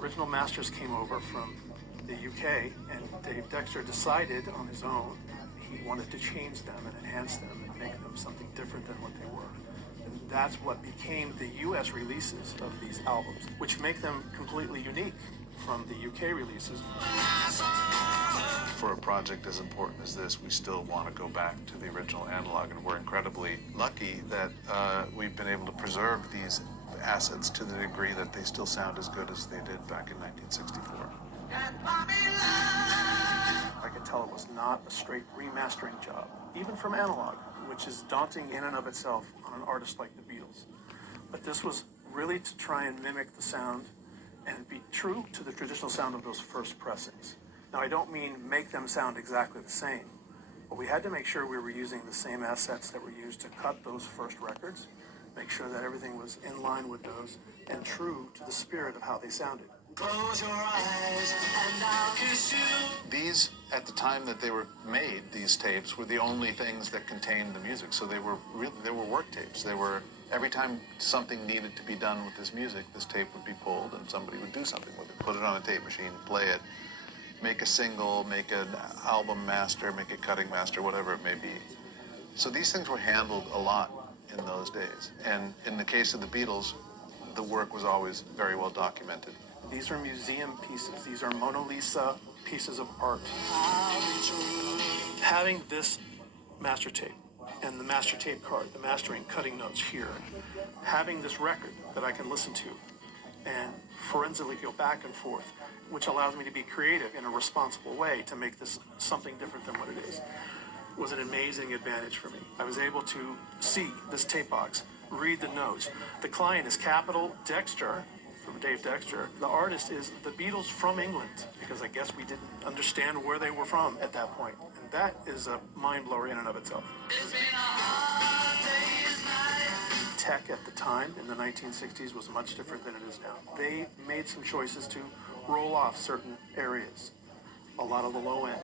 Original masters came over from the UK, and Dave Dexter decided on his own he wanted to change them and enhance them and make them something different than what they were. And that's what became the US releases of these albums, which make them completely unique from the UK releases. For a project as important as this, we still want to go back to the original analog, and we're incredibly lucky that we've been able to preserve these assets to the degree that they still sound as good as they did back in 1964. I could tell it was not a straight remastering job, even from analog, which is daunting in and of itself on an artist like the Beatles. But this was really to try and mimic the sound and be true to the traditional sound of those first pressings. Now, I don't mean make them sound exactly the same, but we had to make sure we were using the same assets that were used to cut those first records, make sure that everything was in line with those and true to the spirit of how they sounded. Close your eyes and I'll kiss you. These, at the time that they were made, these tapes were the only things that contained the music. So they were work tapes. They were, every time something needed to be done with this music, this tape would be pulled and somebody would do something with it. Put it on a tape machine, play it, make a single, make an album master, make a cutting master, whatever it may be. So these things were handled a lot in those days. And in the case of the Beatles, the work was always very well documented. These are museum pieces. These are Mona Lisa pieces of art. Having this master tape and the master tape card, the mastering cutting notes here, having this record that I can listen to and forensically go back and forth, which allows me to be creative in a responsible way to make this something different than what it is, was an amazing advantage for me. I was able to see this tape box, read the notes. The client is capital Dexter, from Dave Dexter. The artist is the Beatles from England, because I guess we didn't understand where they were from at that point. And that is a mind blower in and of itself. Tech at the time in the 1960s was much different than it is now. They made some choices to roll off certain areas, a lot of the low end.